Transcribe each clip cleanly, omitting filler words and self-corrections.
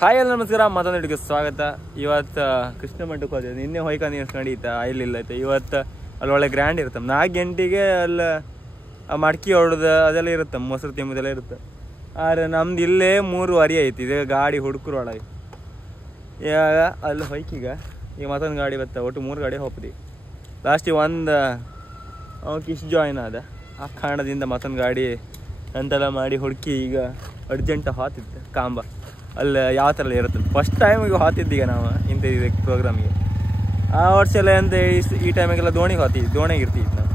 Hi ಎಲ್ಲ ನಮಸ್ಕಾರ, ಮತ್ತೊಂದು ಹಿಡಿಗೆ ಸ್ವಾಗತ. ಇವತ್ತು ಕೃಷ್ಣ ಮಠಕ್ಕೆ ಹೋದೆ. ನಿನ್ನೆ ಹೊಯ್ಕೊಂಡು ನಡೀತಾ ಇಲ್ಲಿಲ್ಲ ಐತೆ. ಇವತ್ತು ಅಲ್ಲಿ ಒಳ್ಳೆ ಗ್ರ್ಯಾಂಡ್ ಇರುತ್ತೆ. 4 ಗಂಟೆಗೆ ಅಲ್ಲಿ ಮಡ್ಕಿ ಹೊಡೆದು ಅದೆಲ್ಲ ಇರುತ್ತೆ, ಮೊಸರು ತಿಂಬುದೆಲ್ಲ ಇರುತ್ತೆ. ಆದ್ರೆ ನಮ್ದು ಇಲ್ಲೇ 3:30 ಐತಿ. ಈಗ ಗಾಡಿ ಹುಡುಕರು ಒಳಗೆ ಇವಾಗ ಅಲ್ಲಿ ಹೊಯ್ಕೀಗ ಈಗ ಮತ್ತೊಂದು ಗಾಡಿ ಬತ್ತ. ಒಟ್ಟು 3 ಗಾಡಿ ಹೋಗ್ತೀವಿ. ಲಾಸ್ಟಿಗೆ ಒಂದು ಕಿಶ್ ಜಾಯ್ನ್ ಆದ. ಆ ಕಾರಣದಿಂದ ಮತ್ತೊಂದು ಗಾಡಿ ಅಂತೆಲ್ಲ ಮಾಡಿ ಹುಡುಕಿ ಈಗ ಅರ್ಜೆಂಟ್ ಹಾತಿತ್ತು ಕಾಂಬ. ಅಲ್ಲಿ ಯಾವ ಥರ ಇರುತ್ತೆ. ಫಸ್ಟ್ ಟೈಮಿಗೆ ಹಾತಿದ್ದೀಗ ನಾವು ಇಂಥ ಇದಕ್ಕೆ ಪ್ರೋಗ್ರಾಮಿಗೆ. ಆ ವರ್ಷ ಎಲ್ಲ ಅಂತ ಈ ಟೈಮಿಗೆಲ್ಲ ದೋಣಿಗೆ ಹಾತಿದ್ವಿ, ದೋಣಿಗೆ ಇರ್ತಿದ್ವಿ ನಾವು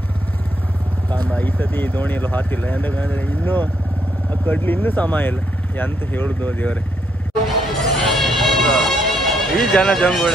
ಕಾಂಬ. ಈ ಸತಿ ದೋಣಿ ಎಲ್ಲ ಹಾತಿಲ್ಲ. ಯಾಕಂದರೆ ಇನ್ನೂ ಕಡ್ಲಿ ಇನ್ನೂ ಸಮಯ ಇಲ್ಲ. ಎಂತ ಹೇಳುದು ದೇವರೇ, ಈ ಜನ ಜಂಗುಳ.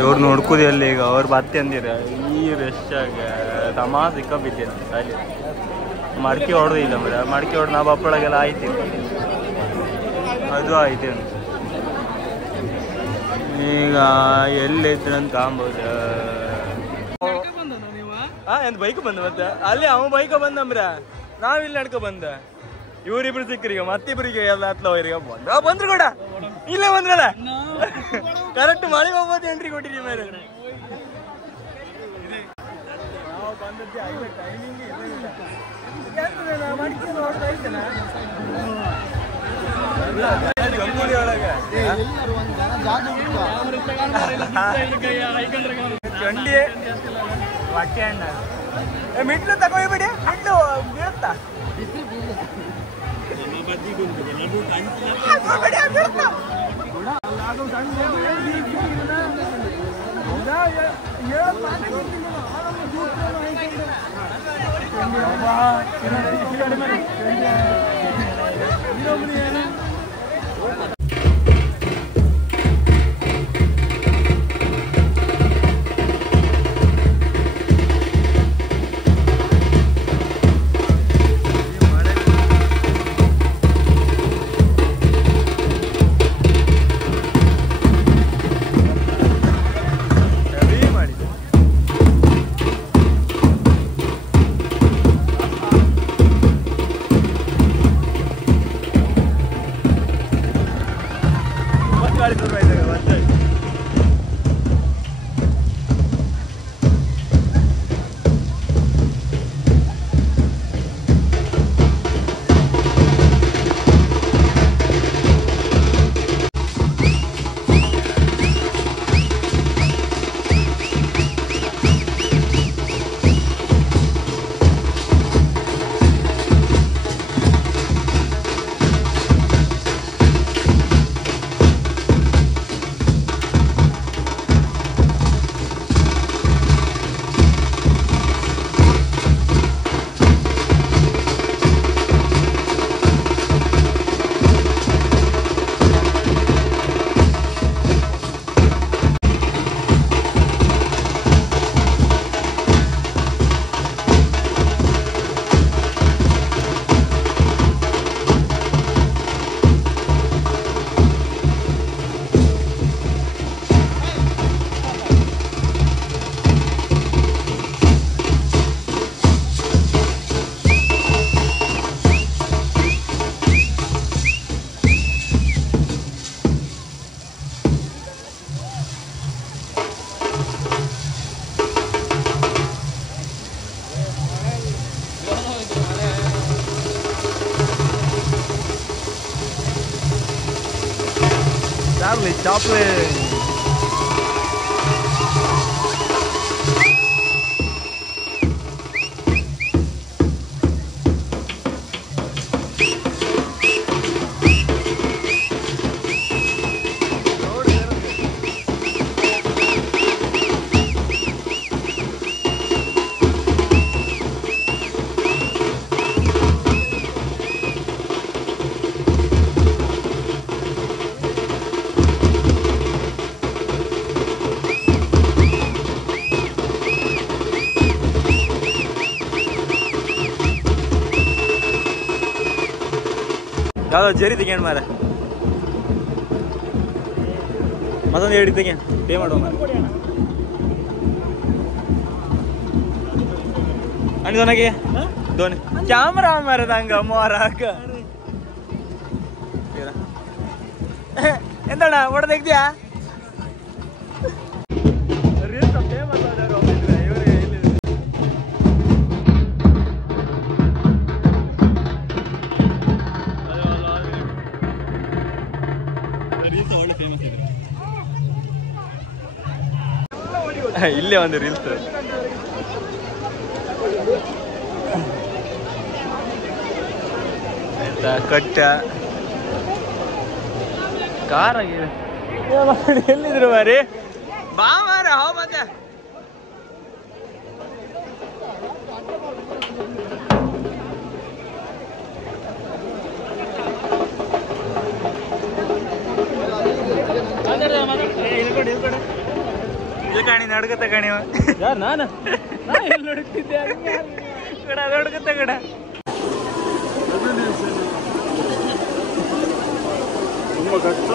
ಇವ್ರು ನೋಡ್ಕೋದು ಅಲ್ಲಿ ಈಗ ಅವ್ರು ಬತ್ತೆ ಅಂದಿರ ಈ ರಶ್ಯಾಗ ತಮಾ ಸಿಕ್ಕ ಬಿದ್ದೇನೆ. ಅಲ್ಲಿ ಮಡ್ಕಿ ಹೊಡೆದು ಇಲ್ಲ ಮರ, ಮಡ್ಕಿ ಹೊಡೆದು ನಾವು ಹಪ್ಪಳಗೆಲ್ಲ ಆಯ್ತು, ಅದು ಆಯ್ತು. ಈಗ ಎಲ್ಲಿದ್ರಂತ ಕಾಂಬೋದು. ಎಂತ ಬೈಕ್ ಬಂದ ಮತ್ತೆ ಅಲ್ಲಿ ಅವ ಬೈಕ ಬಂದಮ್ರ, ನಾವಿಲ್ಲಿ ನಡ್ಕೊ ಬಂದ. ಇವ್ರಿಬ್ರು ಸಿಕ್ಕರಿಗೆ ಮತ್ತಿಬ್ರಿಗೆ ಎಲ್ಲ ಹತ್ಲ ಹೋಯ್ರಿಗೆ ಬಂದ್ರು ಕೂಡ ಇಲ್ಲೇ ಬಂದ್ರಲ್ಲ. ಕರೆಕ್ಟ್ ಮಳೆ ಹೋಗ್ಬೋದು ಎಂಟ್ರಿ ಕೊಟ್ಟಿದ್ದೀವಿ ಮೇಲೆ. ಗಂಗೂಲಿ ಒಳಗೆ ಚಂಡಿ ಹೊಟ್ಟೆ ಹಣ್ಣ ಮಿಟ್ಲು ತಗೋಬಿಡಿ. ಮಿಟ್ಲು ಬೀಳುತ್ತಾ ಚಾರ್ಲಿ ಚಾಪ್ಲೆ. ಯಾವ್ದೋ ಜರಿ ತೆಗೆಯಣ ಮಾರ, ಮತ್ತೊಂದು ಹೇಳಿ ತೆಗೆ ಪೇ ಮಾಡುವ ಮಾರ. ಅಣ್ಣ ದೋನಗೆ ದೋನಿ ಕ್ಯಾಮ್ರಾ ಮಾರದ ಹಂಗ ಮೋರ ಎಂತಣ್ಣ ಫೋಟೋ ತೆಗ್ದ್ಯಾ? ಇಲ್ಲೇ ಒಂದು ರೀಲ್ಸ್ ಆಯ್ತಾ ಕಟ್ಟ ಕಾರ್ ಆಗಿದೆ. ಎಲ್ಲಿದ್ರು ಮಾರಿ ಬಾ ಮಾರ ಹೋ ಮತ್ತೆ ಕಾಣಿ ನಡ್ಕತ್ತ ಕಾಣಿವ ಯಾರು ನಾನು ನಡುಕ್ತಿದ್ದೆ ಕಡ ನಡ್ಕತ್ತ ಕಡ ತುಂಬ ಕಷ್ಟ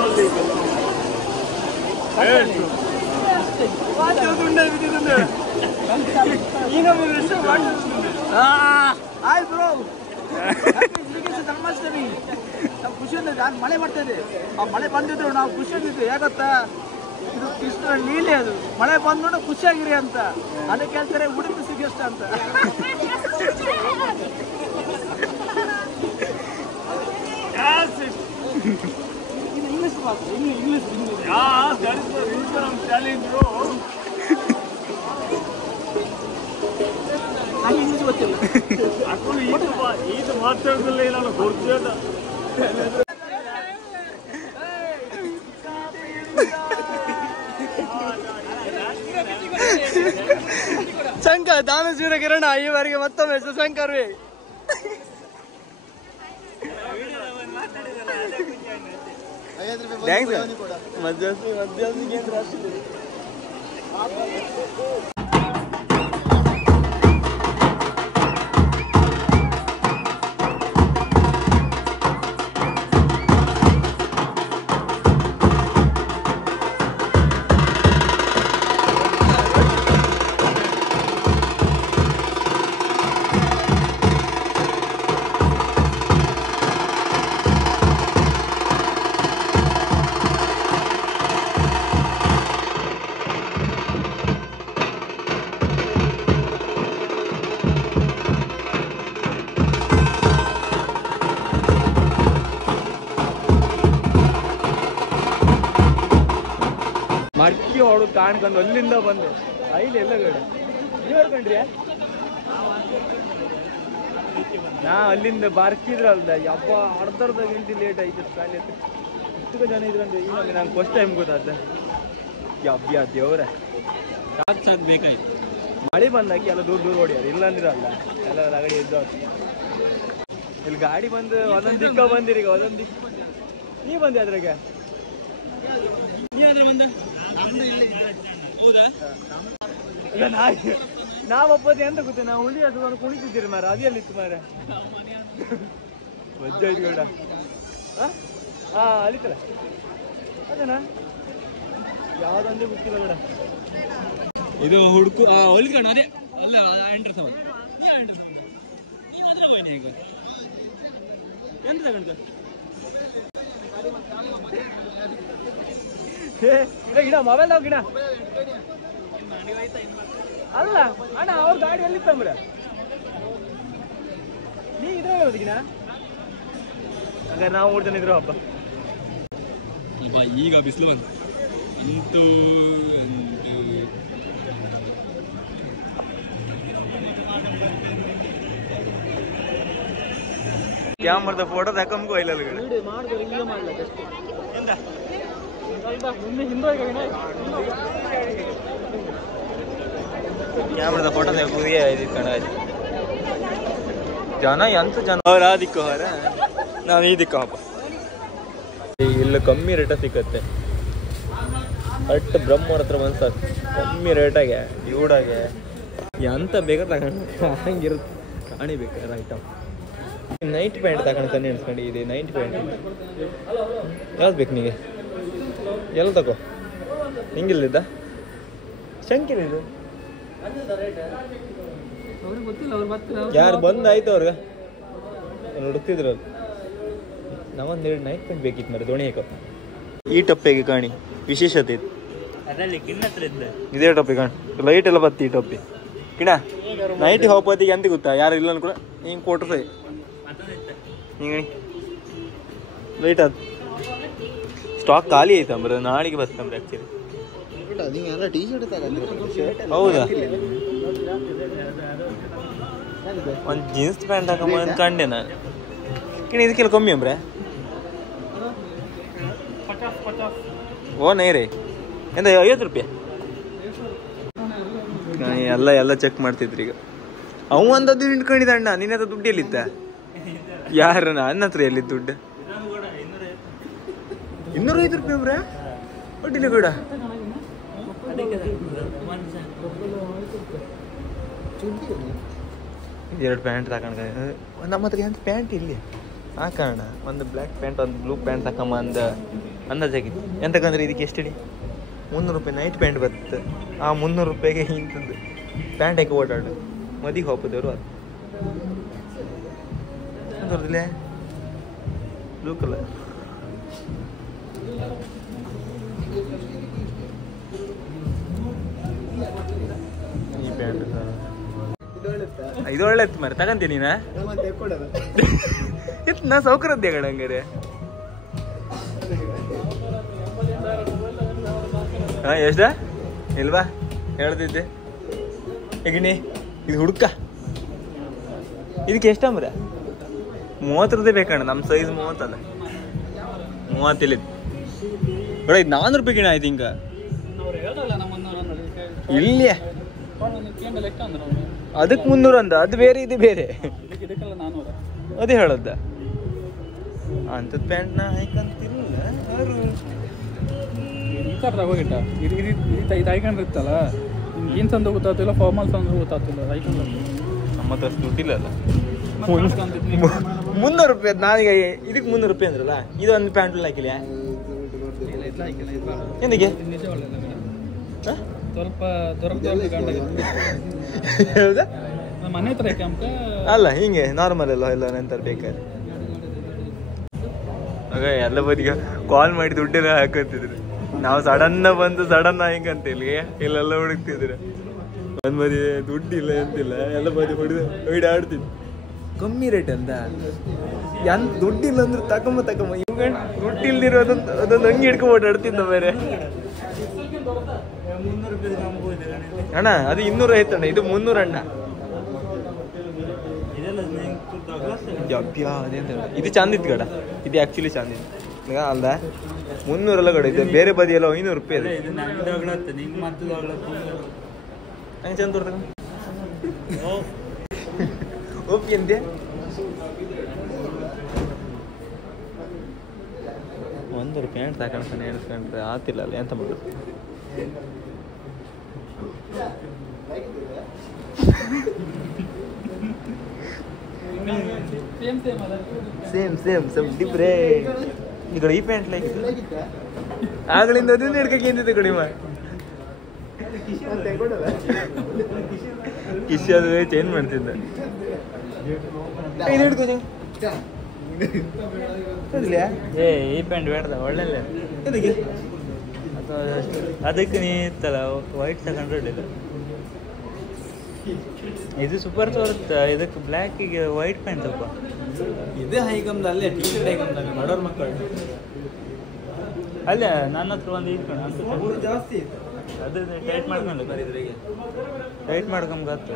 ಮಳೆ ಬರ್ತದೆ. ಆ ಮಳೆ ಬಂದಿದ್ರು ನಾವು ಖುಷಿಯಾಗಿದ್ವಿ. ಯಾಗೊತ್ತಾ, ಇದು ಕೃಷ್ಣ ಲೀಲೆ. ಅದು ಮಳೆ ಬಂದ್ಕೊಂಡು ಖುಷಿಯಾಗಿರಿ ಅಂತ. ಅದಕ್ಕೆ ಹೇಳ್ತಾರೆ ಉಡುಪಿ ಸಿಗಷ್ಟ ಅಂತ. ಇಂಗ್ಲಿಷ್ ಮಾತ್ರ ಇಂಗ್ಲಿಷ್ ಇಂಗ್ಲಿಷ್ ಗೊತ್ತಿಲ್ಲ. ಇದು ಮಾತಾಡೋದಿಲ್ಲ ನಾನು ಗೊತ್ತಿಲ್ಲ. ಶಂಕರ್ ದಾನಶೂರ ಕಿರಣ ಈ ಬಾರಿಗೆ ಮತ್ತೊಮ್ಮೆ ಶಂಕರ್ವೇ. ಮಧ್ಯಾಹ್ನ ಕೇಂದ್ರ ಅಷ್ಟೇ. ಮರ್ಕಿ ಹೊಡು ಕಾಣ್ಕೊಂಡು ಅಲ್ಲಿಂದ ಬಂದೆ. ಐಲಿ ಎಲ್ಲ ಗಡಿ ನೀವು ಹೇಳ್ಕೊಂಡ್ರಿ ನಾ ಅಲ್ಲಿಂದ ಬಾರ್ಕಿದ್ರಲ್ದ ಯಪ್ಪ ಅರ್ಧರ್ಧ ಗಂಟೆ ಲೇಟ್ ಆಯ್ತು. ಶಾಲೆ ಇಷ್ಟು ಜನ ಇದ್ರಂದ್ರೆ ಈಗ ನಂಗೆ ಫಸ್ಟ್ ಟೈಮ್ ಗೊತ್ತಾದ. ಯಬ್ಬ್ಯಾ ದೇವ್ರ ಸಾಕು ಬೇಕಾಯ್ತು. ಮಳೆ ಬಂದಾಕಿ ಎಲ್ಲ ದೂರ ದೂರ ಹೊಡ್ಯಾರ. ಇಲ್ಲ ಅಂದಿರಲ್ಲ ಎಲ್ಲ ಗಾಡಿ ಇದ್ದು ಇಲ್ಲಿ ಗಾಡಿ ಬಂದು ಒಂದೊಂದು ದಿಕ್ಕ ಬಂದಿರಿ. ಈಗ ಒಂದೊಂದು ದಿಕ್ಕ ನೀ ಬಂದೆ ಅದ್ರಾಗೆ ಬಂದ ಈಗ ನಾವೊಪ್ಪದೆ ಅಂತ ಗೊತ್ತೇ. ನಾವು ಹುಳಿ ಅದು ಕುಣಿತಿದ್ದೀರಿ ಮಾರ. ಅದೆಲ್ಲಿತ್ತು ಮಾರ ವಜ್ಜ ಐದು ಗಡ ಹಾ ಅಲಿತಲ್ಲ ಅದೇನಾ ಯಾವ್ದಂದ್ರೆ ಗೊತ್ತಿಲ್ಲ ಬೇಡ. ಇದು ಹುಡುಕು ಹೊಲ್ಕಣ ಅದೇ ಅಲ್ಲ ಎಂಟ್ರೆಸ್ ಅವತ್ತು ಈಗ ಎಂತ ತಗೊಂಡು ಗಿಡ ಮೊಬೈಲ್ ಗಿಡ ಅಲ್ಲ ಅಣ್ಣ ಅವ್ರ ಗಾಡಿ ಎಲ್ಲಿತ್ತಂಬ್ರ ನೀ ಇದ್ರಾಗ ಗಿಡ ಹಾಗಾದ್ರೆ ನಾವು 3 ಜನ ಇದ್ರು ಹಬ್ಬ. ಈಗ ಬಿಸಿಲು ಬಂತು ಅಂತೂ ಕ್ಯಾಮ್ರದ ಫೋಟೋ ತಕೊಂಬೋ ಇಲ್ಲ ಕ್ಯಾಮ್ರದ ಫೋಟೋ ಕಣ ಜನ ಎಂತ ಜನ ಅವ್ರು ಆ ದಿಕ್ಕು ಹೊರ ನಾವು ಈ ದಿಕ್ಕ ಹಬ್ಬ ಇಲ್ಲ ಕಮ್ಮಿ ರೇಟ ಸಿಕ್ಕತ್ತೆ ಅಟ್ಟು ಬ್ರಹ್ಮವ್ರ ಹತ್ರ ಮನ್ಸ ಕಮ್ಮಿ ರೇಟಾಗೆ ಇವಡಾಗೆ ಎಂತ ಬೇಕಾದ್ರೆ ತಗೊಂಡು ಹಂಗಿರುತ್ತೆ ಕಾಣಿಬೇಕಾರೆ ಐಟಮ್ ನೈಟ್ ಪ್ಯಾಂಟ್ ತಗೊಂಡು ಎಣಿಸ್ಕೊಂಡಿದೆ ನೈಟ್ ಪ್ಯಾಂಟ್ ಯಾವ್ದು ಬೇಕು ನಿಮಗೆ ಎಲ್ಲ ತಗೋ ಹಿಂಗಿಲ್ಲಿದ್ದ ಶಂಕಿಲಿದ್ದು ಯಾರು ಬಂದಾಯ್ತು ಅವ್ರಿಗೆ ಹುಡುಕ್ತಿದ್ರು ನಾವೊಂದು ನೈಟ್ ಪ್ಯಾಂಟ್ ಬೇಕಿತ್ತು ಮರ ದೋಣಿ ಹಾಕೋ ಈ ಟೊಪ್ಪೆಗೆ ಕಾಣಿ ವಿಶೇಷತೆ ಇತ್ತು ಇದೇ ಟೊಪ್ಪಿ ಕಾಣಿ ಲೈಟ್ ಎಲ್ಲ ಬತ್ತಿ ಈ ಟೊಪ್ಪಿ ಕಿಣ ನೈಟ್ ಹೋಗೋತಿಗೆ ಅಂತ ಗೊತ್ತಾ ಯಾರು ಇಲ್ಲ ಕೂಡ ಹಿಂಗೆ ಕೊಟ್ರೆ ಹಿಂಗೆ ಲೈಟ್ ಅದು ಸ್ಟಾಕ್ ಖಾಲಿ ಐತಂಬ್ರ ನಾಳೆಗೆ ಬರ್ತಂಬ್ರಿ ಆ್ಯಕ್ಚುಲಿ ಹೌದಾ ಒಂದು ಜೀನ್ಸ್ ಪ್ಯಾಂಟ್ ಹಾಕೊಂಬ ಅಂತ ಕಂಡೆ ನಾನು ಕಿಣ ಇದಕ್ಕೆಲ್ಲ ಕಮ್ಮಿ ಅಂಬ್ರೆ ಓ ನೈ ರೀ ಎಂತ 50 ರೂಪಾಯಿ ಎಲ್ಲ ಚೆಕ್ ಮಾಡ್ತಿದ್ರಿ ಈಗ ಅವ ಒಂದದ್ದು ಇಟ್ಕೊಂಡಿದ್ದ ಅಣ್ಣ ನಿನ್ನ ಹತ್ರ ದುಡ್ಡು ಎಲ್ಲಿತ್ತ ಯಾರ ನನ್ನ ಹತ್ರ ಎಲ್ಲಿದ್ದ ದುಡ್ಡು 205 ರೂಪಾಯಿ ಬ್ರಾ ಒಟ್ಟಿನ ಕೂಡ ಎರಡು ಪ್ಯಾಂಟ್ ತಕೊಂಡ ನಮ್ಮ ಹತ್ರ ಎಂತ ಪ್ಯಾಂಟ್ ಇಲ್ಲಿ ಹಾಕೋಣ ಒಂದು ಬ್ಲ್ಯಾಕ್ ಪ್ಯಾಂಟ್ ಒಂದು ಬ್ಲೂ ಪ್ಯಾಂಟ್ ತಕೊಂಬ ಅಂದಾಜಾಗಿತ್ತು ಎಂತಕ್ಕಂದ್ರೆ ಇದಕ್ಕೆ ಎಷ್ಟಿಡಿ 300 ರೂಪಾಯಿ ನೈಟ್ ಪ್ಯಾಂಟ್ ಬರುತ್ತೆ ಆ 300 ರೂಪಾಯಿಗೆ ಇಂಥದ್ದು ಪ್ಯಾಂಟ್ ಹಾಕಿ ಓಡಾಡು ಮದಿಗೆ ಹೋಗ್ಬೋದವರು ಅದು ತೋರ್ದಿಲ್ಲ ಬ್ಲೂ ಕಲರ್ ಈ ಪ್ಯಾಂಟ್ ಇದು ಒಳ್ಳೆ ಇತ್ತು ಮರ ತಗಂತೀನಿ ನಾ ಇತ್ತು ನಾ ಸೌಕರ್ಯದ್ದೇ ಕಣ ಹಂಗಾರೆ ಹಾಂ ಎಷ್ಟ ಇಲ್ವಾ ಹೇಳ್ತಿದ್ದೆ ಹೇಗಿನಿ ಇದು ಹುಡುಕ ಇದಕ್ಕೆ ಎಷ್ಟಂಬ್ರ 30 ರೂಪಾಯಿ ಬೇಕಣ್ಣ ನಮ್ಮ ಸೈಜ್ 30 ಅಲ್ಲ 30 ಇಲ್ಲಿ ಬಡ ಇದು 400 ರೂಪಾಯಿ ಗಿಣ ಆಯ್ತು ಹಿಂಗ ಇಲ್ಲಿ ಅದಕ್ಕೆ 300 ಅಂದ ಅದು ಬೇರೆ ಇದು ಬೇರೆ ಅದೇ ಹೇಳದ್ದ ಅಂಥದ್ದು ಪ್ಯಾಂಟ್ನ ಹಾಕಂತಿರಲಿಲ್ಲ ಯಾರು ಹೋಗಿಟ್ಟ ಇದು ಹೈಕೊಂಡಿರ್ತಲ್ಲ ಜೀನ್ಸ್ ಅಂತ ಗೊತ್ತಾಗ್ತಿಲ್ಲ ಫಾರ್ಮಲ್ಸ್ ಅಂದ್ರೆ ಗೊತ್ತಾಗ್ತಿಲ್ಲ ಹೈಕೊಂಡು ನಮ್ಮ ಹತ್ರ ಅಷ್ಟು ದುಡ್ಡಿಲ್ಲಲ್ಲ 300 ರೂಪಾಯಿ ನಾನೀಗ ಇದಕ್ಕೆ 300 ರೂಪಾಯಿ ಅಂದ್ರಲ್ಲ ಇದು ಒಂದು ಪ್ಯಾಂಟ್ ಹಾಕಿಲ್ಲ ಏನಕ್ಕೆ ಸ್ವಲ್ಪ ಹೌದಾ ಮನೆ ಹತ್ರ ಅಲ್ಲ ಹಿಂಗೆ ನಾರ್ಮಲ್ ಎಲ್ಲ ನಂತರ ಬೇಕಾದ್ರೆ ಆಗ ಎಲ್ಲ ಬದಿಗೆ ಕಾಲ್ ಮಾಡಿ ದುಡ್ಡೆಲ್ಲ ಹಾಕಂತಿದ್ರು ನಾವು ಸಡನ್ನ ಬಂದು ಸಡನ್ನ ಹಿಂಗಂತ ಇಲ್ಲೆಲ್ಲ ಹುಡುಕ್ತಿದ್ರು ಒಂದ್ ಬದಿ ದುಡ್ಡಿಲ್ಲ ಎಂತಿಲ್ಲ ಎಲ್ಲ ಬದಿ ಹೊಡಿ ಆಡ್ತಿದ್ವಿ ಕಮ್ಮಿ ರೇಟ್ ಅಂತ ಎಂತ ದುಡ್ಡಿಲ್ಲ ಅಂದ್ರೆ ತಕೊಂಬ ಇವಾಗ ದುಡ್ಡು ಇಲ್ದಿರೋದಂತ ಅದೊಂದು ಹಂಗೆ ಹಿಡ್ಕೊಂಡು ಓಡಾಡ್ತಿದ್ದ ಬೇರೆ ಅಣ್ಣ ಅದು 200 ಆಯ್ತಣ್ಣ ಇದು 300 ಅಣ್ಣ ಇದು ಚಂದ ಇತ್ತು ಕಡ ಇದು ಆಕ್ಚುಲಿ ಚಂದ ಇತ್ತು ಅಲ್ದ 300 ಎಲ್ಲ ಕಡೆ ಇದೆ ಬೇರೆ ಬದಿ ಎಲ್ಲ 500 ರೂಪಾಯಿ ಹಂಗೆ ಚಂದ ತೋರ್ತ ಓಕೆ ಅಂತೆ ₹1 ಪ್ಯಾಂಟ್ ತಗೊಂಡ್ತಾನೆ ಎಣಿಸ್ಕೊಂಡ್ರೆ ಆತಿಲ್ಲ ಅಲ್ಲ ಎಂತ ಮಾಡೋದು ಸೇಮ್ ಸ್ವಲ್ಪ ಡಿಫ್ರೆಂಟ್ ಈ ಕಡೆ ಈ ಪ್ಯಾಂಟ್ ಲೈಕ್ ಆಗಳಿಂದ ಅದನ್ನ ಹಿಡ್ಕಕ್ಕೆ ಎಂದಿದೆ ಕಡಿಮ ಕಿಶ್ ಅದು ಚೇಂಜ್ ಮಾಡ್ತಿದ್ದ ಇದು ಹಿಡ್ಕೊ ಏ ಈ ಪ್ಯಾಂಟ್ ಬೇಡ್ದ ಒಳ್ಳೆ ಅದಕ್ಕೆ ನೀ ಇತ್ತಲ್ಲ ವೈಟ್ ತಗೊಂಡ್ರೆ ಅಡ್ಡಿಲ್ಲ ಇದು ಸೂಪರ್ ತೋರುತ್ತೆ ಇದಕ್ಕೆ ಬ್ಲ್ಯಾಕಿಗೆ ವೈಟ್ ಪ್ಯಾಂಟ್ ಸ್ವಲ್ಪ ಇದು ಹೈಕಮ್ದ ಅಲ್ಲೇ ಟಿ ಶರ್ಟ್ ಹೈಕಮ್ದಾಗ ಮಾಡೋರ್ ಮಕ್ಕಳು ಅಲ್ಲ ನನ್ನ ಹತ್ರ ಒಂದು ಇಟ್ಕೊಂಡು ಜಾಸ್ತಿ ಅದು ಟೈಟ್ ಮಾಡ್ಕೊಂಡು ಟೈಟ್ ಮಾಡ್ಕೊಂಬತ್ತ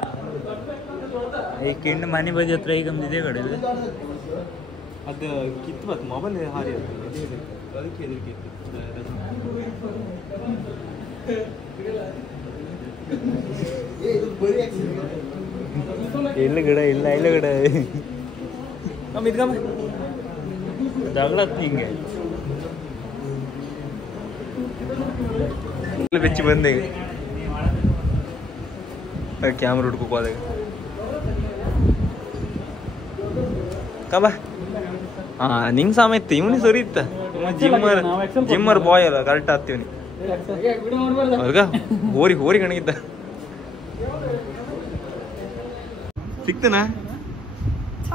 ಈ ಕಿಂಡು ಮನೆ ಬದಿ ಹತ್ರ ಈಗ ಒಂದು ಇದೆ ಕಡೆ ಅದು ಕಿತ್ತು ಬತ್ತು ಮೊಬೈಲ್ ಹಾರಿ ಅದಕ್ಕೆ ಎದುರಿಗೆ ಇಲ್ಲ ಗಿಡ ಇಲ್ಲ ಇಲ್ಲ ಗಿಡ ಇದ್ಗಮ್ಮ ತಗಲತ್ ಹಿಂಗೆ ಬೆಚ್ಚಿ ಬಂದೆ ಕ್ಯಾಮ್ರಾ ಹುಡ್ಕೋಕ್ ಹೋದಾಗ ಕಬ ಹಾ ನಿಂಗೆ ಸಾಮೈತಿ ಇವನಿ ಸರಿ ಇತ್ತ ಜಿಮ್ಮರ್ ಬಾಯ್ ಅಲ್ಲ ಕರೆಕ್ಟ್ ಆಗ್ತೀವಿ ಅವ್ರಗ ಹೋರಿ ಹೋರಿ ಕಣಗಿದ್ದ ಸಿಕ್ತನಾ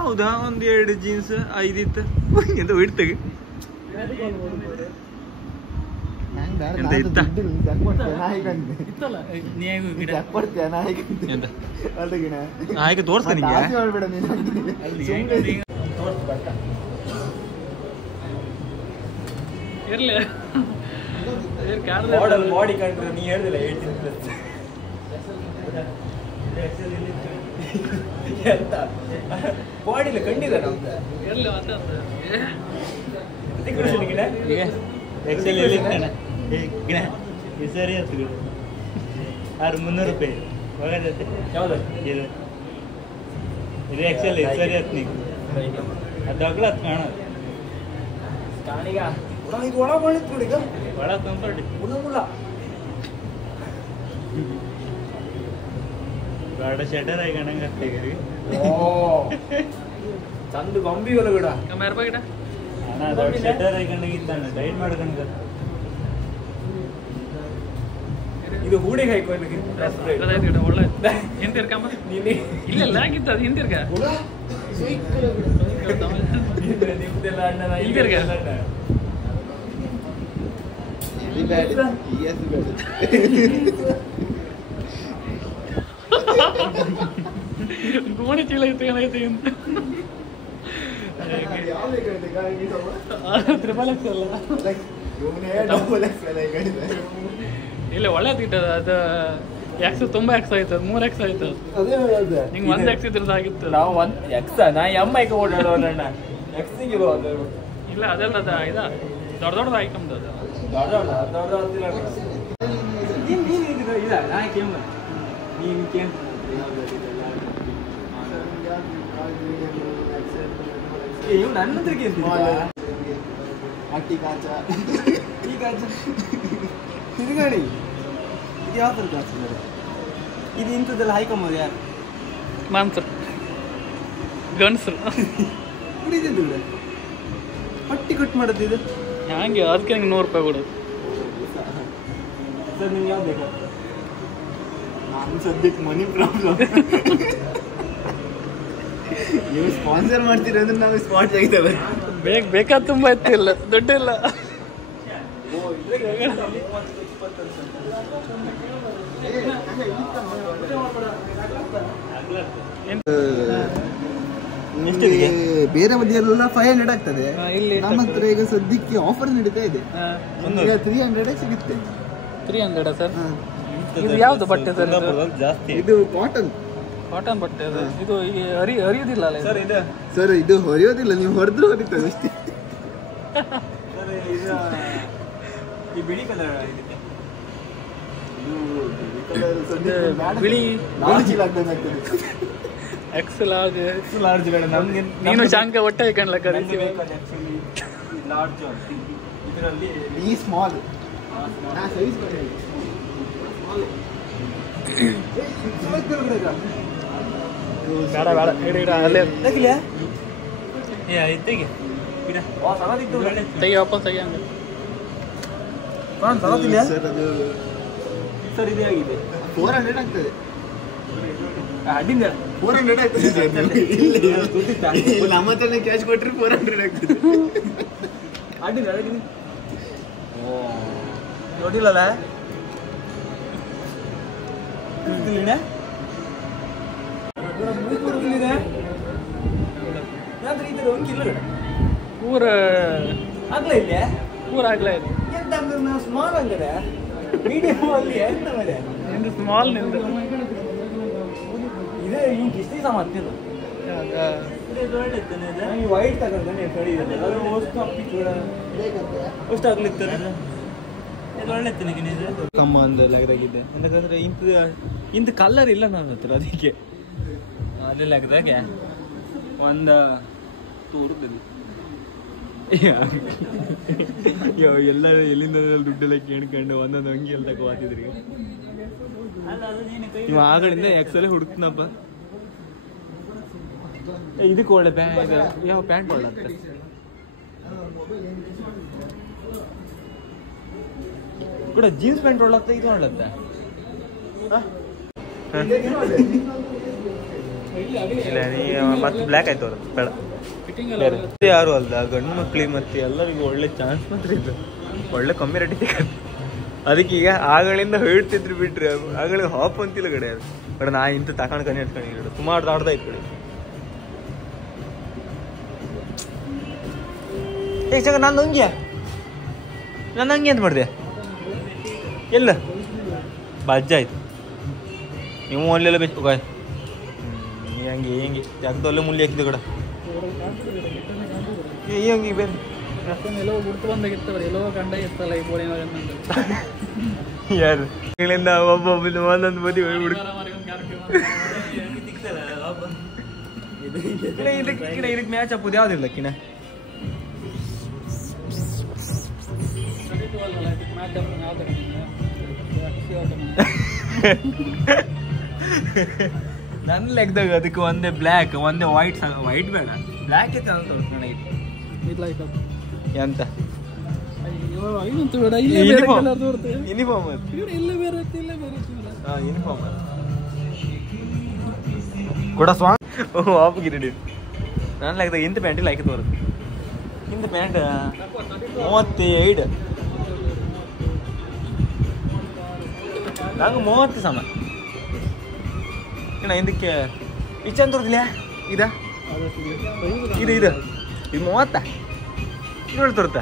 ಹೌದಾ ಒಂದ್ 2 ಜೀನ್ಸ್ 5 ಇತ್ತು ಎಂತ ಇಡ್ತಗೆ ಎಂತ ಇತ್ತ ಹಾಗೆ ತೋರ್ಸ್ತ ನಿಂಗೆ ಬಾಡಿ ಕಂಡ್ರೆ ನೀ ಹೇಳಿದಿಲ್ಲ 18+ ಎಂತ ಬಾಡಿಲ್ಲ ಕಂಡಿದ ಸರಿ ಆಯ್ತು ಆರು 300 ರೂಪಾಯಿ ಒಳಗತ್ತೆ ಯಾವ್ದು ಇದು ಇದು ಎಕ್ಸೆಲ್ ಸರಿ ಆಯ್ತು ನೀವು ಅದು ಅಗ್ಲತ್ ಕಾಣೋದು ಕಾಣಿಗ ಇದು ಒಳ ಮಾಡಿತ್ತು ನೋಡಿ ಈಗ ಒಳ ಕಂಫರ್ಟ್ ಮುಲ್ಲ ಗಾಡ ಶೆಟರ್ ಆಗಿ ಕಣಂಗೆ ಆಗ್ತೀವಿ ಚಂದ ಗೊಂಬಿಗಳು ಬಿಡ ಗಿಡ ಅಣ್ಣ ದೊಡ್ಡ ಶೆಟರ್ ಆಗಿ ಕಣಗಿದ್ದಾನೆ ಡೈಟ್ ಮಾಡ್ಕೊಂಡು ಇದು ಹೂಡಿಗೆ ಹಾಕೋಲಿಕ್ಕೆ ಒಳ್ಳೆ ಹಿಂದಿರ್ಕಮ್ಮ ನೀನೆ ಇಲ್ಲ ಆಗಿತ್ತು ಅದು ಹಿಂದಿರ್ಕ ನಿಮ್ದೆಲ್ಲ ಅಣ್ಣನ ಹಿಂದಿರ್ಕ ಗೋಣಿ ಚೀಲ ಇತ್ತು ಏನಾಯ್ತು ಅಂತ ತ್ರಿಬಲ್ ಇಲ್ಲ ಒಳ್ಳೇದಿಟ್ಟ ಅದು ಎಕ್ಸ್ ತುಂಬಾ ಎಕ್ಸ್ ಆಯ್ತು 3x ಆಯ್ತು ನಿಂಗೆ 1x ಇದ್ರದ್ದು ಆಗಿತ್ತು ನಾವು 1x ನಾ ಎಮ್ಐಗೆ ಓಡಾಡೋಣ ಎಕ್ಸಿಗೆ ಇಲ್ಲ ಅದೆಲ್ಲ ಅದ ಇದ ದೊಡ್ಡ ದೊಡ್ಡದು ಆಯ್ಕಂದು ಅದು ಇಲ್ಲ ನಾ ಕೇಮ ನೀನು ಕೇಮ ಇವ್ ನನ್ನ ಹತ್ರ ತಿರುಗಾಡಿ ಇದು ಯಾವ ಥರ ಕಾಚ ಇದು ಇಂಥದ್ದೆಲ್ಲ ಹಾಯ್ಕೊಂಬೋದು ಯಾರು ಮಾನ್ಸರ್ ಗಂಡಸರು ಕುಡಿದಿದ್ದು ಪಟ್ಟಿ ಕಟ್ ಮಾಡೋದು ಇದು ಹಂಗೆ ಅದಕ್ಕೆ ನಂಗೆ 100 ರೂಪಾಯಿ ಕೊಡೋದು ಸರ್ ನಿಮ್ಗೆ ಯಾವ್ದು ಬೇಕು ನಾನು ಸದ್ಯಕ್ಕೆ ಮನಿ ಪ್ರಾಬ್ಲಮ್ ನೀವು ಸ್ಪಾನ್ಸರ್ ಮಾಡ್ತೀರಿ ಅಂದ್ರೆ ನಾವು ಸ್ಪಾಟ್ ಆಗಿದ್ದೇವೆ ಬೇಕಾದ ತುಂಬ ಇತ್ತಿಲ್ಲ ದುಡ್ಡಿಲ್ಲ ಬೇರೆ ಬದಿಯಲ್ಲೆಲ್ಲ 500 ಆಗ್ತದೆ ನಮ್ಮ ಹತ್ರ ಈಗ ಸದ್ಯಕ್ಕೆ ಆಫರ್ ನಡೀತಾ ಇದೆ 300 ಸಿಗುತ್ತೆ 300 ಸರ್ ಇದು ಯಾವ್ದು ಬಟ್ಟೆ ಸರ್ ಜಾಸ್ತಿ ಇದು ಕಾಟನ್ ಬಟ್ಟೆ ಅದು ಇದು ಹರಿಯೋದಿಲ್ಲ ಅಲ್ಲ ಸರ್ ಇದು ಸರ್ ಇದು ಹೊರೆಯೋದಿಲ್ಲ ನೀವು ಹೊಡೆದ್ರು ಹೊರಿತದೆ ಅಷ್ಟೇ ಈ ಬಿಳಿ ಕಲರ್ ಬಿಳಿ ಎಕ್ಸ್ ಲಾರ್ಜ್ ನಮ್ಗೆ ನೀನು ಶಾಂಕ ಹೊಟ್ಟೆ ಕಾಣ್ಲಕ್ಕ ಲಾರ್ಜ್ ಇದರಲ್ಲಿ ಈ ಸ್ಮಾಲ್ ಸೈಜ್ ಬೇಡ ಅಲ್ಲೇ ತೆಗಿ ವಾಪಸ್ ತೆಗಿ ಹಂಗೆ ಸರ್ ಇದೇ ಆಗಿದೆ 400 ಆಗ್ತದೆ ಅಡ್ಡಿಂದ 400 ಆಗ್ತದೆ ನಮ್ಮ ಹತ್ರನೇ ಕ್ಯಾಶ್ ಕೊಟ್ರೆ 400 ಆಗ್ತದೆ ಅಡ್ಡಿಂದ ನೋಡಿಲ್ಲಲ್ಲ ಊರ ಆಗ್ಲೇ ಇದೆ ಸ್ಮಾಲ್ ಹಂಗದೆ ಮೀಡಿಯಂ ಅಲ್ಲಿ ಎಂತ ಮರೆ ನಿಂದು ಸ್ಮಾಲ್ ನಿಂದು ಇದೆ ಹಿಂಗೆ ಇಷ್ಟೇ ಸಾಮರ್ಥ್ಯ ವೈಟ್ ತಗೊಂಡು ಕಡಿದೆ ಅದು ಅಷ್ಟು ಆಗ್ಲಿತ್ತಾನೆ ಕಮ್ಮ ಅಂದ ಲೆಕ್ಕದಾಗಿದೆ ಯಾಕಂದ್ರೆ ಇಂಥ ಕಲರ್ ಇಲ್ಲ ನನ್ನ ಹತ್ರ ಅದಕ್ಕೆ ಅದೇ ಲೆಕ್ಕದಾಗೆ ಒಂದು ತೋರುದಿಲ್ಲ ಎಲ್ಲರೂ ಎಲ್ಲಿಂದ ದುಡ್ಡೆಲ್ಲ ಕೇಳ್ಕೊಂಡು ಒಂದೊಂದು ಅಂಗಿ ಎಲ್ಲ ತಗೋತಿದ್ರಿ ನೀವು ಆಗಳಿಂದ ಎಕ್ಸಲ್ಲೇ ಹುಡುಕ್ನಪ್ಪ ಇದಕ್ಕೆ ಒಳ್ಳೆ ಪ್ಯಾಂಟ್ ಯಾವ ಪ್ಯಾಂಟ್ ಒಳ್ಳೆ ಕೂಡ ಜೀನ್ಸ್ ಪ್ಯಾಂಟ್ ಒಳ್ಳತ್ತ ಇದು ಒಳ್ಳತ್ತ ಇಲ್ಲ ಮತ್ತೆ ಬ್ಲ್ಯಾಕ್ ಆಯ್ತು ಅವ್ರ ಬೇಡ ಬೇರೆ ಯಾರು ಅಲ್ಲ ಗಂಡು ಮಕ್ಳಿಗೆ ಮತ್ತೆ ಎಲ್ಲರಿಗೂ ಒಳ್ಳೆ ಚಾನ್ಸ್ ಮಾತ್ರ ಇದು ಒಳ್ಳೆ ಕಮ್ಮಿ ರೇಟ್ ಸಿಗತ್ತೆ ಅದಕ್ಕೆ ಈಗ ಆಗಳಿಂದ ಹೇಳ್ತಿದ್ರು ಬಿಟ್ರೆ ಆಗಳಿಗೆ ಹಾಪ್ ಅಂತಿಲ್ಲ ಕಡೆ ಅದು ಕಡೆ ನಾ ಇಂಥ ತಗೊಂಡು ಕಣ್ಣಿ ಇಟ್ಕೊಂಡು ಸುಮಾರು ದಾಡ್ದ ಇತ್ತು ಕಡೆ ಏ ನಂದು ಹಂಗೆ ನನ್ನ ಹಂಗೆ ಅಂತ ಮಾಡಿದೆ ಎಲ್ಲ ಬಜ್ಜ ಆಯ್ತು ನೀವು ಅಲ್ಲೆಲ್ಲ ಬೇಕು ಹೆಂಗೆ ಹೆಂಗೆ ಯಾಕದಲ್ಲೇ ಮುಳ್ಳಿ ಹಾಕಿದ ಕಡೆ ಹೆಂಗೆ ಬೇರೆ ಎಲ್ಲೋ ಗುರ್ತು ಬಂದಾಗಿರ್ತವ್ರಿ ಎಲ್ಲೋ ಗಂಡ ಇರ್ತಲ್ಲ ಈ ಬೋಳಿ ಯಾರು ಇಲ್ಲಿಂದ ಒಬ್ಬೊಬ್ಬ ಒಂದೊಂದು ಬದಿ ಹೋಗ್ಬಿಡ್ತು ಇದಕ್ಕೆ ಮ್ಯಾಚ್ ಹಾಕೋದು ಯಾವ್ದಿಲ್ಲ ಕಿನ ನನ್ನ ಲೆಕ್ಕದಾಗ ಅದಕ್ಕೆ ಒಂದೇ ಬ್ಲ್ಯಾಕ್ ಒಂದೇ ವೈಟ್ ವೈಟ್ ಬೇಡ ಬ್ಲ್ಯಾಕ್ ಇತ್ತು ಅಂತ ನನಗೆ ಎಂತ ಯೂನಿಫಾರ್ಮ್ ಯೂನಿಫಾರ್ಮ್ ಕೂಡ ಸ್ವಾಂಗ್ ಆಪ್ಗಿರಿ ನನ್ನ ಲೆಕ್ಕದಾಗ ಇಂಥ ಪ್ಯಾಂಟಿಲ್ಲ ಹಾಕಿ ತೋರುದು ಇಂಥ ಪ್ಯಾಂಟ್ 35 ನಂಗೆ 30 ಸಮ ಇನ್ನು ಇದಕ್ಕೆ ಇಚ್ಚಂತ ತೋರಿದಿಲ್ಲ ಇದ ಇದು ಇದು 30 ಇದು ತೋರ್ತ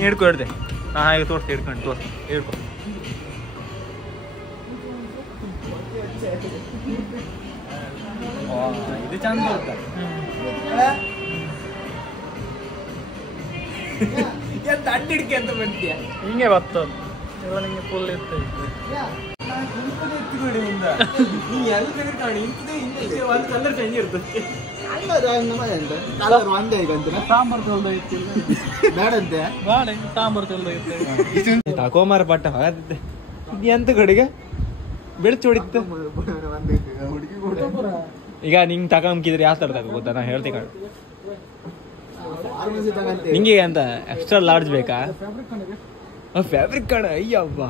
ಹಿಡ್ಕೊ ಹಿಡ್ದೆ ಹಾಂ ಈಗ ತೋರಿಸ್ತೆ ಹಿಡ್ಕೊಂಡು ತೋರಿಸ್ತೆ ಹಿಡ್ಕೊ ಇದು ಚಂದ ತೋರ್ತ ಎಂತ ಅಡ್ಡಿಡ್ಕೆ ಅಂತ ಬರ್ತೀಯ ಹಿಂಗೆ ಬರ್ತದ ಎಲ್ಲ ನಿಂಗೆ ಫುಲ್ ಇತ್ತು ಒಂದು ಕಲರ್ ಚೇಂಜ್ ಇರ್ತದೆ ಸಾಂಬಾರ್ ತೊಳ್ದಾಗಿತ್ತಿಲ್ಲ ಬೇಡಂತೆ ಬೇಡ ಸಾಂಬಾರ್ ತೊಳ್ದಾಗಿತ್ತು ತಕೋಮಾರ ಪಟ್ಟ ಹಾಗತ್ತೆ ಇದು ಎಂತ ಕಡೆಗೆ ಬೆಳಚು ಹೊಡಿತು ಈಗ ನಿಂಗೆ ತಗೊಂಬಿದ್ರೆ ಯಾವ ಥರ ತಗೋಬೋದಾ ನಾ ಹೇಳ್ತೀನಿ ಕಣ ನಿಂಗೆ ಅಂತ ಎಕ್ಸ್ಟ್ರಾ ಲಾರ್ಜ್ ಬೇಕಾ ಫ್ಯಾಬ್ರಿಕ್ ಕಣ ಅಯ್ಯವ್ವ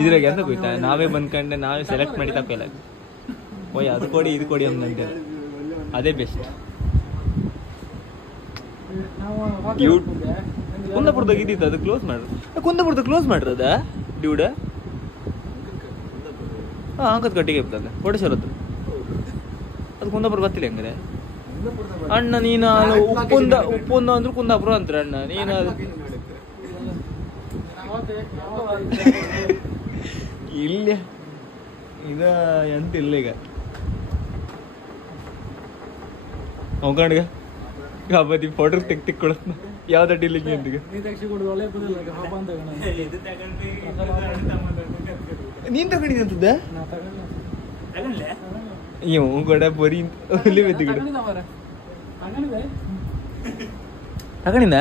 ಇದ್ರಾಗ ಎಂತ ಗೊತ್ತಾ ನಾವೇ ಬಂದ್ಕೊಂಡೆ ನಾವೇ ಸೆಲೆಕ್ಟ್ ಮಾಡಿ ತಪ್ಪಿಲ್ಲ ಓಯ್ ಅದು ಕೊಡಿ ಇದು ಕೊಡಿ ಅಂತ ಅದೇ ಬೆಸ್ಟ್ ಕುಂದಾಪುರದಾಗ ಇದ್ದಿತ್ತು ಅದು ಕ್ಲೋಸ್ ಮಾಡ್ರು ಕುಂದಾಪುರದ ಕ್ಲೋಸ್ ಮಾಡ್ರದ ಡ್ಯೂಡ ಹಾಂ ಅಂಕದ ಕಟ್ಟಿಗೆ ಇರ್ತದೆ ಕೋಟೇಶ್ವರದ್ದು ಅದು ಕುಂದಾಪುರ ಗೊತ್ತಿಲ್ಲ ಹೆಂಗ್ರೆ ಅಣ್ಣ ನೀನು ಉಪ್ಪೊಂದ ಅಂದ್ರೆ ಕುಂದಾಪುರ ಅಂತಾರೆ ಅಣ್ಣ ನೀನು ಇಲ್ಲ ಇದ ಎಂತ ಇಲ್ಲ ಈಗ ಅವಕಂಡ್ಗ ಹಬ್ಬದಿ ಫೋಟೋ ತೆಕ್ಕೊಳತ್ ಯಾವ್ದ ಡೀಲಿಂಗ್ ಎಂದಿಗೆ ನೀನ್ ತಗೊಂಡಿದ್ದ ಇವ್ ಕೂಡ ಬರೀ ಬಿದ್ದು ಗಿಡ ತಗೊಂಡಿಂದ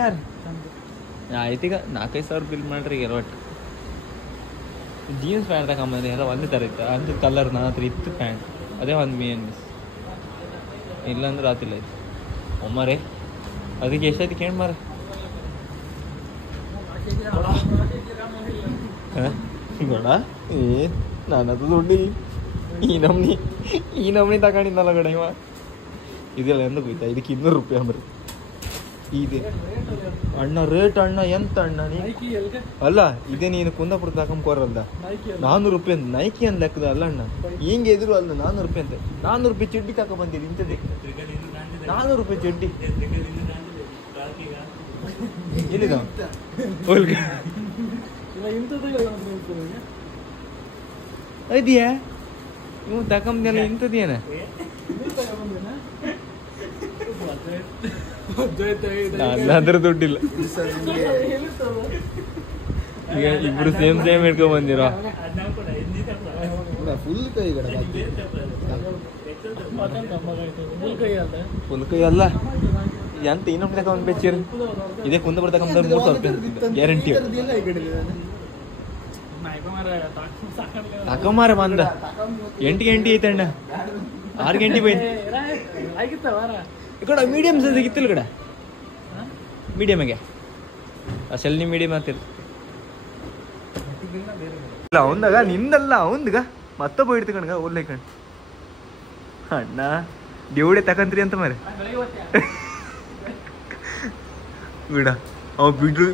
ಯಾರು ಆಯ್ತೀಗ 4-5 ಸಾವಿರ ಬಿಲ್ ಮಾಡ್ರಿ ಈಗ ಒಟ್ಟು ಜೀನ್ಸ್ ಪ್ಯಾಂಟ್ ತಗೊಂಬಂದ್ರೆ ಎಲ್ಲ ಒಂದೇ ಥರ ಇತ್ತು ಅಂಥ ಕಲರ್ ನನ್ನ ಹತ್ರ ಇತ್ತು ಪ್ಯಾಂಟ್ ಅದೇ ಒಂದು ಮೇನ್ ಮಿಸ್ ಇಲ್ಲಾಂದ್ರೆ ಆತಿಲ್ಲ ಆಯ್ತು ಒಮ್ಮರೇ ಅದಕ್ಕೆ ಎಷ್ಟಾಯ್ತು ಕೇಳಿ ಮಾರ ಬೇಡ ನಾನದು ದುಡ್ಡಿ ಈ ನಮ್ನಿ ತಗೊಂಡಿದ್ದಲ್ಲ ಕಡೆ ಇವ ಇದೆಲ್ಲ ಎಂದ ಹೋಯ್ತಾ ಇದಕ್ಕೆ 200 ರೂಪಾಯಿ ಅಂಬ್ರಿ ಇದೆ ಅಣ್ಣ ರೇಟ್ ಅಣ್ಣ ಎಂತ ಅಣ್ಣ ನೀ ಅಲ್ಲ ಇದೇ ನೀನು ಕುಂದಾಪುರ ತಗೊಂಡ್ಕೋರಲ್ದ 400 ರೂಪಾಯಿ ಅಂತ ನೈಕಿ ಅಂತ ಲೆಕ್ಕದ ಅಲ್ಲ ಅಣ್ಣ ಹಿಂಗೆ ಎದುರು ಅಲ್ಲ 400 ರೂಪಾಯಿ ಅಂತ 400 ರೂಪಾಯಿ ಚಡ್ಡಿ ತಗೊಂಡ್ಬಂದಿರಿ ಇಂಥದ್ದೇ 400 ರೂಪಾಯಿ ಚಡ್ಡಿ ಎಲ್ಲಿದ ಇದೆಯಾ ಇವ್ ತಕೊಂಬಲ್ಲ ಇಂಥದ್ದೇನ ಅದ್ರ ದುಡ್ಡಿಲ್ಲ ಈಗ ಇಬ್ರು ಸೇಮ್ ಹಿಡ್ಕೊಂಡ್ ಬಂದಿರೋ ಫುಲ್ ಕೈ ಅಲ್ಲ ಎಂತ ಇನ್ನೊಂದು ತಗೊಂಡ್ ಬೆಚ್ಚಿರು ಇದೇ ಕುಂದ ಬರ್ತಕ್ಕಂಥ 3,000 ರೂಪಾಯಿ ಗ್ಯಾರಂಟಿ ತಕೊಂಬಾರ ಬಂದ 8 ಗಂಟೆ ಐತಣ್ಣ 6 ಗಂಟೆ ಬೈತ್ ఇక్కడ ಮೀಡಿಯಂ ಸೈಜ್ ಇತ್ತಿಲ್ಲ ಕಡೆ ಮೀಡಿಯಮ್ಗೆ ಅಸಲ್ ನೀವು ಮೀಡಿಯಂ ಆಗ್ತಿಲ್ಲ ಇಲ್ಲ ಅವಂದಾಗ ನಿಂದಲ್ಲ ಅವಂದಗ ಮತ್ತೊಬ್ಬ ಹಿಡ್ತಕಣ್ಗ ಓದ್ಲೈಕಣ್ ಅಣ್ಣ ಡ್ಯೂಡೆ ತಕಂತ್ರಿ ಅಂತ ಮಾರೆ ಬಿಡ ಅವ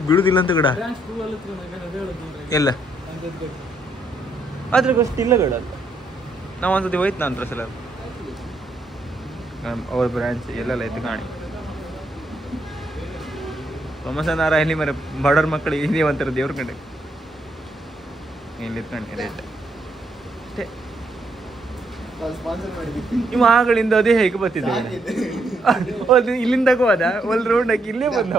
ಬಿಡುದಿಲ್ಲ ಅಂತ ಗಡ ಎಲ್ಲ ಅದ್ರ ಗೊತ್ತಿಲ್ಲ ಗಡ ಅಂತ ನಾವು ಒಂದ್ಸತಿ ಹೋಯ್ತು ನಾನು ಸಲ ಅವ್ರ ಬ್ರಾಂಚ್ ಎಲ್ಲೆಲ್ಲ ಐತೆ ಕಾಣಿ ಸೋಮಸನಾರಾಯಣಿ ಮರೆ ಬಡವ್ರ ಮಕ್ಕಳಿಗೆ ಹಿಂದಿ ಒಂಥರ ದೇವ್ರ ಕಂಡೆ ಇಲ್ಲಿ ಇಟ್ಕೊಂಡು ರೇಟ್ ಅಷ್ಟೇ ನೀವು ಆಗಳಿಂದ ಅದೇ ಹೇಗೆ ಬರ್ತಿದ್ದೆ ಇಲ್ಲಿಂದ ಹೋದ ಒಂದು ರೌಂಡ್ ಹಾಕಿ ಇಲ್ಲೇ ಬಂದ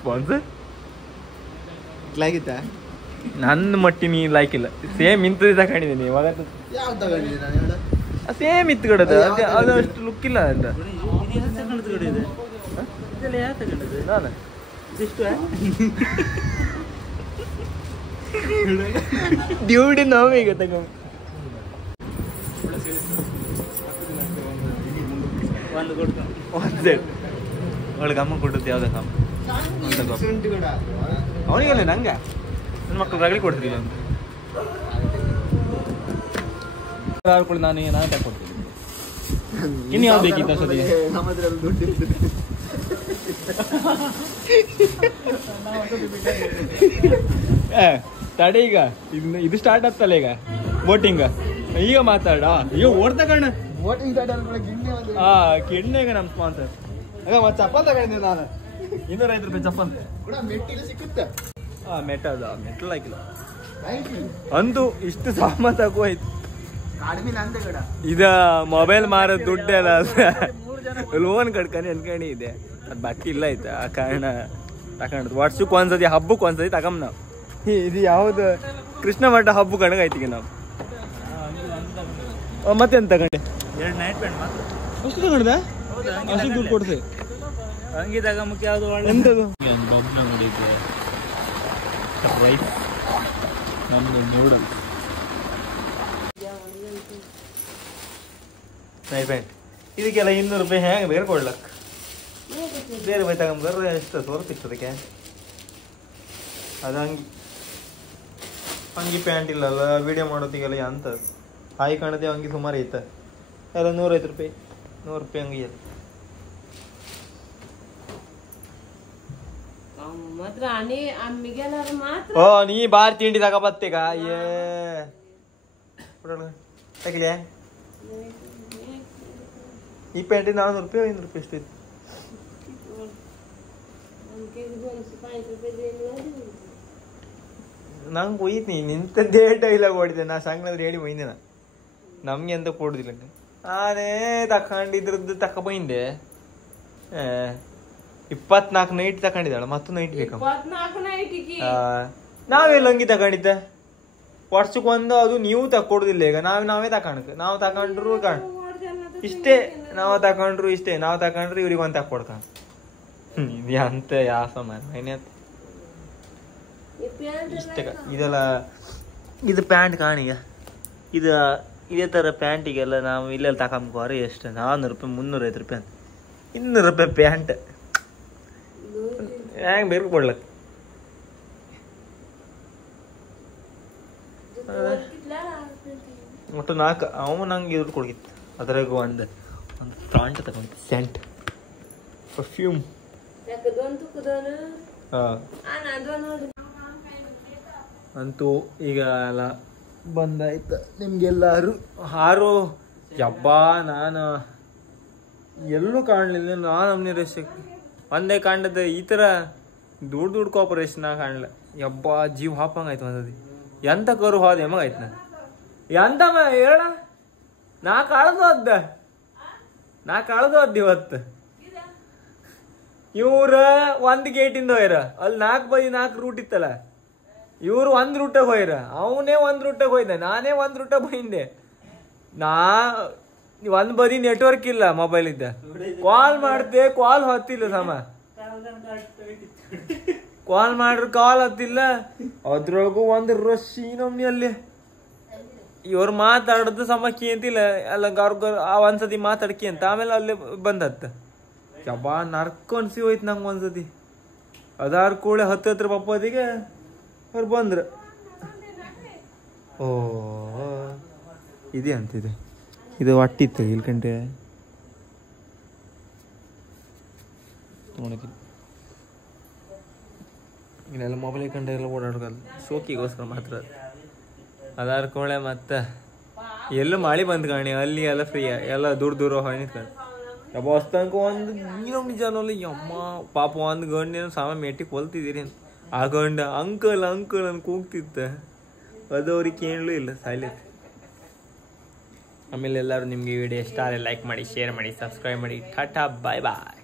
ಸ್ಪಾನ್ಸರ್ ಲಾಗಿತ್ತಾ ನನ್ನ ಮಟ್ಟಿನಿ ಲೈಕ್ ಇಲ್ಲ ಸೇಮ್ ಇಂಥದ್ದು ತಗೊಂಡಿದ್ದೀನಿ ಇವಾಗ ಸೇಮ್ ಇತ್ತು ಕಡದ ಅದು ಅಷ್ಟು ಲುಕ್ ಇಲ್ಲ ಅಂತ ನಾನು ಡ್ಯೂಡಿ ನಾವು ಈಗ ತಗೊಂಡು ಒಂದು ಸೆಟ್ ಅವಳಿಗೆ ಅಮ್ಮ ಕೊಡುತ್ತೆ ಯಾವ್ದಕ್ಕ ಅವನಿಗೆಲ್ಲ ನಂಗೆ ನನ್ನ ಮಕ್ಕಳು ರಗಳಿ ಕೊಡ್ತೀವಿ ಅಂತ ನಾನು ನಾನು ತಗೊಡ್ತೀನಿ ಇನ್ನು ಯಾವ್ದು ಬೇಕಿತ್ತು ಅಷ್ಟೊತ್ತಿಗೆ ತಡೆ ಈಗ ಇದು ಸ್ಟಾರ್ಟ್ ಆಗ್ತಲ್ಲ ಈಗ ವೋಟಿಂಗ್ ಈಗ ಮಾತಾಡ ಈಗ ಓಡ್ತಾ ಕಣ್ಣ ಕಿಡ್ನಿಗೆ ನಮ್ಮ ಸ್ಪಾನ್ಸರ್ ಮತ್ತೆ ಚಪ್ಪಲ್ ತಗೊಂಡಿದ್ದೆ ನಾನು 205 ರೂಪಾಯಿ ಚಪ್ಪಲ್ ಸಿಕ್ಕುತ್ತೆ ಮೆಟ್ಟಲ್ ಹಾಕಿಲ್ಲ ಅಂತೂ ಇಷ್ಟು ಸಾಮಾನು ತಗೋಯ್ತು ಇದ ಮೊಬೈಲ್ ಮಾರೋ ದುಡ್ಡು ಎಲ್ಲ ಲೋನ್ ಕಡ್ಕೊಂಡು ಅನ್ಕಣಿ ಇದೆ ಅದು ಬಾಕಿ ಇಲ್ಲ ಆಯ್ತಾ ಆ ಕಾರಣ ತಗೊಂಡು ವರ್ಷಕ್ಕೆ ಒಂದ್ಸತಿ ಹಬ್ಬಕ್ಕೆ ಒಂದ್ಸತಿ ತಗೊಂಡ್ ನಾವು ಇದು ಯಾವ್ದು ಕೃಷ್ಣ ಮಠ ಹಬ್ಬ ಕಣಗ ಆಯ್ತಿಗೆ ನಾವು ಮತ್ತೆಂತ ತಗೊಂಡೆ 2 ನೈಟ್ ಪ್ಯಾಂಟ್ ಮಾತ್ರ ಅಷ್ಟು ತಗೊಂಡ್ದ ಅಷ್ಟು ದುಡ್ಡು ಕೊಡ್ಸಿ ಹಂಗೆ ತಗೊಂಬಕ್ಕೆ ಯಾವ್ದು ಒಳ್ಳೆ ಎಂತದು ಬಬ್ನ ನೋಡಿದ್ದೆ ರೈಸ್ ನಮ್ದು ನೂಡಲ್ ನೈಟ್ ಪ್ಯಾಂಟ್ ಇದಕ್ಕೆಲ್ಲ 200 ರೂಪಾಯಿ ಹೆಂಗೆ ಬೇರೆ ಕೊಡ್ಲಕ್ಕ ಬೇರೆ ಬೈ ತಗೊಂಡ್ರೆ ಎಷ್ಟು ತೋರ್ತಿರ್ತದಕ್ಕೆ ಅದು ಅಂಗಿ ಪ್ಯಾಂಟ್ ಇಲ್ಲಲ್ಲ ವಿಡಿಯೋ ಮಾಡೋದಿಗೆಲ್ಲ ಅಂತ ಹಾಯಿ ಕಾಣದೆ ಅಂಗಿ ಸುಮಾರು ಐತ ಎಲ್ಲ 105 ರೂಪಾಯಿ 100 ರೂಪಾಯಿ ಅಂಗಿ ಎಲ್ಲ ಓ ನೀ ಬಾರ್ ತಿಂಡಿ ತಗ ಬತ್ತೆಗ ಏ ತಗಲಿಯಾ ಈ ಪ್ಯಾಂಟಿಗೆ 400 ರೂಪಾಯಿ 500 ರೂಪಾಯಿ ಎಷ್ಟು ಇತ್ತು ನಂಗೆ ಒಯ್ತೀನಿ ನಿಂತದ್ದೇ ಡೈಲಾಗ್ ಓಡಿದೆ ನಾ ಸಂಗ್ನಾದ್ರೆ ಹೇಳಿ ಒಯ್ದೇನ ನಮ್ಗೆ ಅಂತ ಕೊಡುದಿಲ್ಲ ನಾನೇ ತಕೊಂಡಿದ್ರದ್ದು ತಕೊಂಬಂದೆ 24 ನೈಟ್ ತಕೊಂಡಿದ್ದಾಳ ಮತ್ತು ನೈಟ್ ಬೇಕು ನಾವೆಲ್ಲ ಅಂಗಿ ತಗೊಂಡಿದ್ದೆ ವರ್ಷಕ್ಕೆ ಒಂದು ಅದು ನೀವು ತಕೊಡುದಿಲ್ಲ ಈಗ ನಾವೇ ತಕೊಂಡ್ ನಾವು ತಕೊಂಡ್ರು ಇಷ್ಟೇ ನಾವು ತಕೊಂಡ್ರು ಇಷ್ಟೇ ನಾವು ತಕೊಂಡ್ರು ಇವ್ರಿಗೆ ಒಂದು ತಕೊಡ್ಕ ಇದು ಅಂತ ಯಾವ ಸಮಾನ ಏನೇತ್ ಇಷ್ಟೇ ಇದೆಲ್ಲ ಇದು ಪ್ಯಾಂಟ್ ಕಾಣಿಗ ಇದು ಇದೇ ಥರ ಪ್ಯಾಂಟಿಗೆಲ್ಲ ನಾವು ಇಲ್ಲೆಲ್ಲ ತಕೊಂಬೋರೆ ಎಷ್ಟು 400 ರೂಪಾಯಿ 305 ರೂಪಾಯಿ ಅಂತ 200 ರೂಪಾಯಿ ಪ್ಯಾಂಟ್ ಹೆಂಗೆ ಬೇಕು ಕೊಡ್ಲಕ್ಕ ಒಟ್ಟು 4 ಅವ ನಂಗೆ ದುಡ್ಡು ಕೊಡ್ಗಿತ್ತು ಅದ್ರಾಗ ಒಂದು ಫ್ರಾಂಟ್ ತಗೊಂಡು ಸೆಂಟ್ ಪರ್ಫ್ಯೂಮ್ ಅಂತೂ ಈಗ ಎಲ್ಲ ಬಂದಾಯ್ತು ನಿಮ್ಗೆಲ್ಲಾರು ಹಾರು ಯಬ್ಬಾ ನಾನು ಎಲ್ಲೂ ಕಾಣಲಿಲ್ಲ ನಾನು ನಮ್ಮನೆ ರೆಸ್ಟ್ ಒಂದೇ ಕಾಂಡದ ಈ ಥರ ದೂಡ್ ಕೋಪರೇಷನ್ ಕಾಣಲ್ಲ ಯಬ್ಬ ಜೀವ ಹಾಪಂಗಾಯ್ತು ಒಂದದಿ ಎಂತ ಕರು ಹೋದ ಹೆಮಗಾಯ್ತು ನಾನು ಎಂತಮ್ಮ ಹೇಳ ನಾ ಕಳ್ದೋದ್ ಇವತ್ತು ಇವ್ರ ಒಂದ್ ಗೇಟಿಂದ ಹೋಯ್ರ ಅಲ್ಲಿ 4x4 ರೂಟ್ ಇತ್ತಲ್ಲ ಇವ್ರು 1 ರೂಟಾಗ ಹೋಯ್ರ ಅವನೇ 1 ರೂಟಾಗ ಹೋಯ್ದ ನಾನೇ 1 ರೂಟಾಗ ಹೋಯಿಂದೆ ಒಂದ್ ಬದಿ ನೆಟ್ವರ್ಕ್ ಇಲ್ಲ ಮೊಬೈಲ್ ಇದ್ದ ಕಾಲ್ ಮಾಡ್ದೆ ಕಾಲ್ ಹತ್ತಿಲ್ಲ ಸಮ ಕಾಲ್ ಮಾಡ್ರ ಕಾಲ್ ಹತ್ತಿಲ್ಲ ಅದ್ರಾಗೂ ಒಂದು ರಶಿ ನಮ್ನಿ ಅಲ್ಲಿ ಇವ್ರು ಮಾತಾಡೋದು ಸಮಕ್ಕಿ ಅಂತಿಲ್ಲ ಅಲ್ಲ ಒಂದ್ಸತಿ ಮಾತಾಡ್ಕಿ ಅಂತ ಆಮೇಲೆ ಅಲ್ಲಿ ಬಂದತ್ತ ಯಬ್ಬಾ ನರ್ಕ ಅನ್ಸಿ ಹೋಯ್ತು ನಂಗೆ ಒಂದ್ಸತಿ ಅದಾರ ಕೂಳೆ ಹತ್ರ ಪಪ್ಪದಿಗೆ ಅವ್ರು ಬಂದ್ರ ಓ ಇದೆ ಅಂತಿದೆ ಇದು ಒಟ್ಟಿತ್ತು ಇಲ್ಕಂಡೆ ಇಲ್ಲೆಲ್ಲ ಮೊಬೈಲ್ ಕಂಡೆ ಎಲ್ಲ ಓಡಾಡೋಲ್ಲ ಶೋಕಿಗೋಸ್ಕರ ಮಾತ್ರ ಅದಾರ ಕೋಳೆ ಮತ್ತೆ ಎಲ್ಲ ಮಳೆ ಬಂದ್ ಕಾಣಿ ಅಲ್ಲಿ ಎಲ್ಲ ಫ್ರೀ ಎಲ್ಲ ದೂರ ಹೊಯ್ನಿತ್ಕೊಂಡು ಯಬ್ಬ ಹೊಸ್ತಂಕ ಒಂದು ನಿಜ ಅನ್ನೋಲ್ಲ ಯಮ್ಮ ಪಾಪ ಒಂದು ಗಂಡಿನ ಸಾಮ ಮೆಟ್ಟಿಗೆ ಹೊಲ್ತಿದ್ದೀರಿ ಆ ಗಂಡ ಅಂಕಲ್ ಅನ್ ಕೂಗ್ತಿತ್ತ ಅದು ಅವ್ರಿಗೆ ಕೇಳಲೂ ಇಲ್ಲ ಸಾಯ್ಲೈತಿ ಆಮೇಲೆ ಎಲ್ಲರೂ ನಿಮಗೆ ವಿಡಿಯೋ ಇಷ್ಟ ಆದರೆ ಲೈಕ್ ಮಾಡಿ ಶೇರ್ ಮಾಡಿ ಸಬ್ಸ್ಕ್ರೈಬ್ ಮಾಡಿ ಟಾಟಾ ಬಾಯ್ ಬಾಯ್